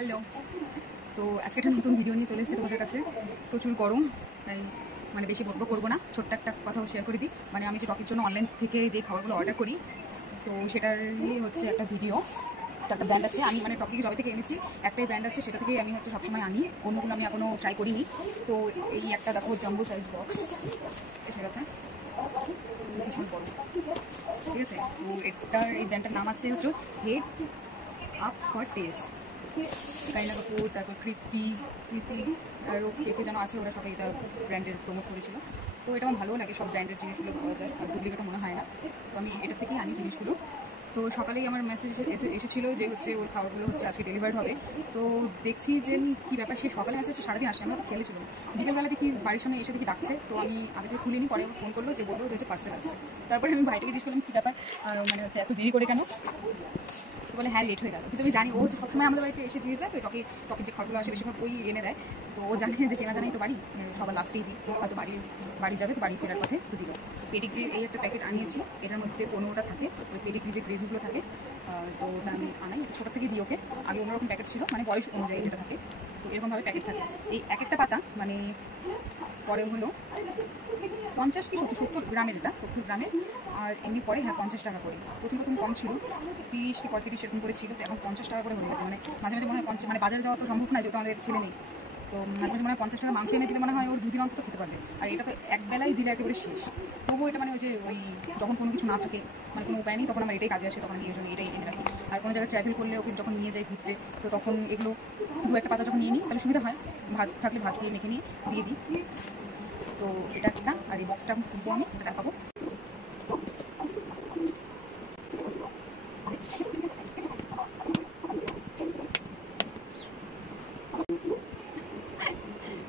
Hello, তো আজকে একটা নতুন ভিডিও নিয়ে চলে এসেছি তোমাদের কাছে। প্রচুর গরম, তাই মানে বেশি বকবক করবো না, ছোট্ট একটা কথাও শেয়ার করে দিই। মানে আমি যে টকির জন্য অনলাইন থেকে যে খাবারগুলো অর্ডার করি, তো সেটারই হচ্ছে একটা ভিডিও। একটা ব্র্যান্ড আছে, আমি মানে টকিকে জবে থেকে এনেছি, একটাই ব্র্যান্ড আছে, সেটা থেকেই আমি হচ্ছে সবসময় আনি, অন্যগুলো আমি এখনও ট্রাই করিনি। তো এই একটা দেখো জাম্বো সাইজ বক্স এসে গেছে, ভীষণ বড়, ঠিক আছে। তো এটার এই ব্র্যান্ডটার নাম আছে হচ্ছে head up for tails. Kareena Kapoor, তারপর কৃতি আরও কে যেন আছে, ওরা সবাই এটা ব্র্যান্ডের প্রমোট করেছিল। তো এটা আমার ভালো লাগে, সব ব্র্যান্ডের জিনিসগুলো পাওয়া যায় আর ডুপ্লিকেটও মনে হয় না। তো আমি এটা থেকেই আনি জিনিসগুলো। তো সকালেই আমার মেসেজ এসেছিলো যে হচ্ছে ওর খাবারগুলো হচ্ছে আজকে ডেলিভার্ড হবে। তো দেখছি যে আমি কী ব্যাপার, সে সকালে মেসেজটা সারাদিন আসে, আমরা তো খেলেছিল। বিকেলবেলা দেখি বাড়ির সামনে এসে দেখি ডাকছে, তো আমি আগে থেকে খুলিনি, পরে ফোন করলো যে বলবো যে হচ্ছে পার্সেল আসছে। তারপরে আমি ভাইটাকে জিজ্ঞেস করলাম কী ব্যাপার, মানে হচ্ছে এত দেরি করে কেন। বলে হ্যাঁ লেট হয়ে গেল, কিন্তু আমি জানি ও হচ্ছে সবসময় আমাদের বাড়িতে এসে দিয়ে যায়। তো টকের যে খাবারগুলো আসে বেশিরভাগ ওই এনে দেয়। তো ও জানে যে চেনা জানাই তো বাড়ি, সবার লাস্টেই দিই, হয়তো বাড়ি যাবে, তো বাড়ি ফেরার পথে তো দিল। পেডিগ্রির এই একটা প্যাকেট আনিয়েছি, এটার মধ্যে 15টা থাকে, ওই পেডিগ্রি যে গ্রেভিগুলো থাকে। তো ওটা আমি আনাই, ছোটো থেকে দিই ওকে। আগে অন্যরকম প্যাকেট ছিল, মানে বয়স অনুযায়ী যেটা থাকে, তো এরকমভাবে প্যাকেট থাকে। এই এক একটা পাতা মানে পরে হলো 50 কি 70 গ্রামের, এটা 70 গ্রামের। আর এমনি পরে হ্যাঁ 50 টাকা করে। প্রথম কম ছিল, 30 কি 35 এরকম করে ছিল, তো এখন 50 টাকা করে হয়ে গেছে। মানে মাঝে মাঝে মনে হয় মানে বাজারে যাওয়া তো সম্ভব না, যেহেতু আমাদের ছেলে নেই। তো মাঝে মাঝে মনে হয় 50 টাকা মাংস এনে দিলে মনে হয় ওর 2 দিন অন্তত খেতে পারবে। আর এটা তো এক বেলায় দিলে একেবারে শেষ। তবুও এটা মানে ওই যখন কোনো কিছু না থাকে, মানে কোনো উপায় নেই, তখন আমার এটাই কাজে আসে, তখন আমি এই জন্য এটাই এনে রাখি। আর কোনো জায়গায় ট্রাভেল করলে ওকে যখন নিয়ে যাই ঘুরতে, তো তখন এগুলো 2-1 পাতা যখন নিয়ে নিই, তাহলে সুবিধা হয়। ভাত থাকলে ভাত দিয়ে মেখে নিয়ে দিয়ে দিই। তো এটা একটা, আর এই বক্সটা এখন খুলবো, আমি দেখাবো।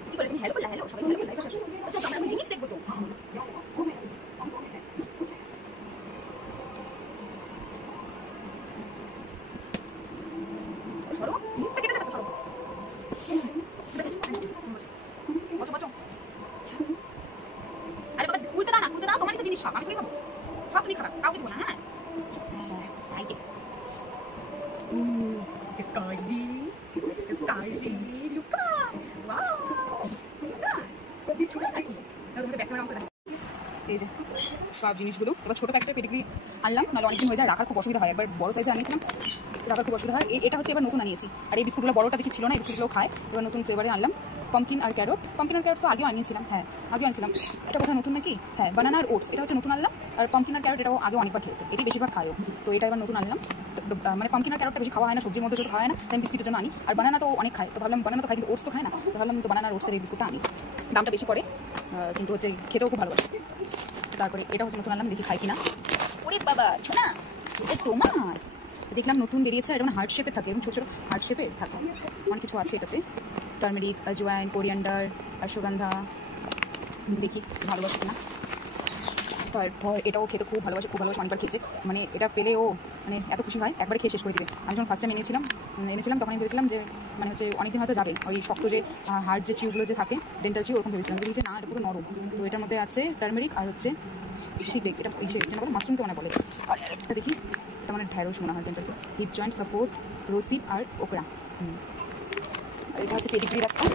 কি বলে তুমি হ্যালো বললা? হ্যালো, সবাই হ্যালো বললা, এটা শেষ। আচ্ছা আমরা জিনিস দেখবো তো। সরো, মুখটা কেটে যাবে, সরো। বসো বসো। আরে বাবা খুলতে দাও না, খুলতে দাও, তোমারই তো জিনিস সব, আমি তুমি খাবো, সব তুমি খাবা, কাউকে দেবো না। হ্যাঁ আইটে কালি লুকা, ওয়াও লুকা ছোট নাকি, তোমাদের ব্যাক ক্যামেরা আমাকে। এই যে সব জিনিসগুলো, এবার ছোটো প্যাকেটের পেডিগ্রি আনলাম, নাহলে অনেকদিন হয়ে যায়, রাখার খুব অসুবিধা হয়। একবার বড় সাইজে আনিয়েছিলাম, রাখার খুব অসুবিধা হয়। এটা হচ্ছে এবার নতুন আনিয়েছি। আর এই বিস্কুটগুলো বড়টা দেখি ছিল না, এই বিস্কুটগুলো খায়, এবার নতুন ফ্লেভারে আনলাম। পামকিন আর ক্যারট তো আগেও আনিয়েছিলাম, হ্যাঁ আগেও আনছিলাম। এটা কোথায় নতুন নাকি, হ্যাঁ বানানা আর ওটস, এটা হচ্ছে নতুন আনলাম। আর পামকিন আর ক্যারট এটাও আগে অনেকবার খেয়েছে, এটাই বেশিরভাগ খায়ও। তো এটা এবার নতুন আনলাম। মানে পামকিন আর ক্যারটটা বেশি খাওয়া হয় না, সবজির মধ্যে যেটা খাওয়া হয় না, তাই বিস্কুটের জন্য আনি। আর বানানা তো অনেক খায়, তো ভাবলাম বানানা তো খাই, কিন্তু ওটস তো খায় না, তো ভাবলাম তো বানানা আর ওটসের এই বিস্কুটটা আনি। দামটা বেশি পড়ে, কিন্তু হচ্ছে খেতেও খুব ভালোবাসে। তারপরে এটা হচ্ছে নতুন আনলাম, দেখি খাই কিনা। ওরে বাবা ছোনা, এটা তোমার দেখলাম নতুন বেরিয়েছে, এটা মানে হার্ট শেপের থাকে, এবং ছোটো ছোটো হার্ট শেপের থাকে, অনেক কিছু আছে এটাতে। টার্মেরিক, আজওয়াইন, কোরিয়ান্ডার, অশ্বগন্ধা, দেখি ভালোবাসে কিনা। তারপর এটাও খেতে খুব ভালোবাসে, অনেকবার খেয়েছে। মানে এটা পেলে ও মানে এত খুশি হয়, একবারে খেয়ে শেষ করে দেবে। আমি যখন ফার্স্ট টাইম এনেছিলাম তখন আমি ভেবেছিলাম যে মানে হচ্ছে অনেকদিন হয়তো যাবে, ওই শক্ত যে হার্ট যে চিউগুলো যে থাকে, ডেন্টাল চিউ, ওরকম ভেবেছিলাম। দেখেছি না, এটা পুরো নরম। তো এটার মধ্যে আছে টার্মেরিক আর হচ্ছে শিডেক, এটা মাশরুম তো মানে বলে। আর একটা দেখি, এটা মানে ঢ্যাঁড়স মনে হয়, ডেন্টাল হিপ জয়েন্ট সাপোর্ট, রোসিপ আর ওকরা। এটা হচ্ছে পেডিগ্রির একটা,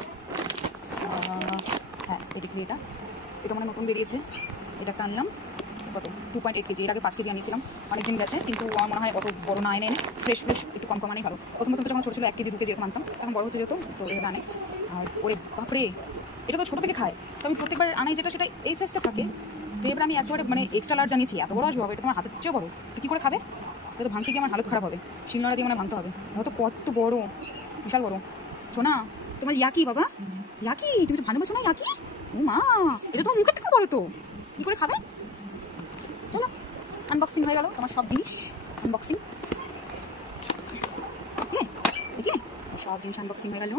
হ্যাঁ পেডিগ্রি, এটা মানে নতুন বেরিয়েছে। এটা একটা আনলাম, কত 2.8 কেজি, এর আগে 5 কেজি আনিয়েছিলাম, অনেকদিন গেছে। কিন্তু আমার মনে হয় অত বড় না এনে ফ্রেশ একটু কম আনেই ভালো। প্রথম যখন ছোটো ছিল 1 কেজি 2 কেজি এরকম আনতাম, এখন বড় হচ্ছে যেত, তো এটা আনে। আর ওরে বাপরে, এটা তো ছোটো থেকে খায়, তো আমি প্রত্যেকবার আনাই যেটা সেটা এই সাইজটা থাকে। তো এবার আমি একেবারে মানে এক্সট্রা লার্জ জানিয়েছি, এত বড় আসবে, এটা তোমার হাতের চেয়েও বড়, কী করে খাবে? এটা তো ভাঙতে গিয়ে আমার হালত খারাপ হবে, শিলনোড়া দিয়ে মানে ভাঙতে হবে, হয়তো কত বড়, বিশাল বড়। শোনা তোমার ইয়াকি বাবা, ইয়াকি তুমি তো ভালোবাসো না ইয়াকি? ও মা, এটা তোমার মুখের থেকে বড়, তো কী করে খাবে? চলো আনবক্সিং হয়ে গেল, তোমার সব জিনিস আনবক্সিং, দেখলে সব জিনিস আনবক্সিং হয়ে গেল।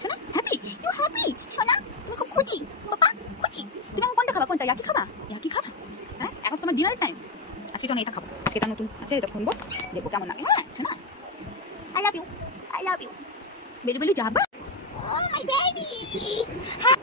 শোনা হ্যাপি, ইউ হ্যাপি শোনা, তুমি খুব খুশি বাবা, খুশি। তুমি এখন কোনটা খাবা, কোনটা ইয়াকি খাবা? হ্যাঁ এখন তোমার ডিনার টাইম, আজকে চলো এটা খাবো, সেটা নতুন আছে, এটা খুলবো, দেখবো কেমন লাগে। হ্যাঁ শোনা, আই লাভ ইউ বেলু যাবা, ও মাই বেবি। হ্যাঁ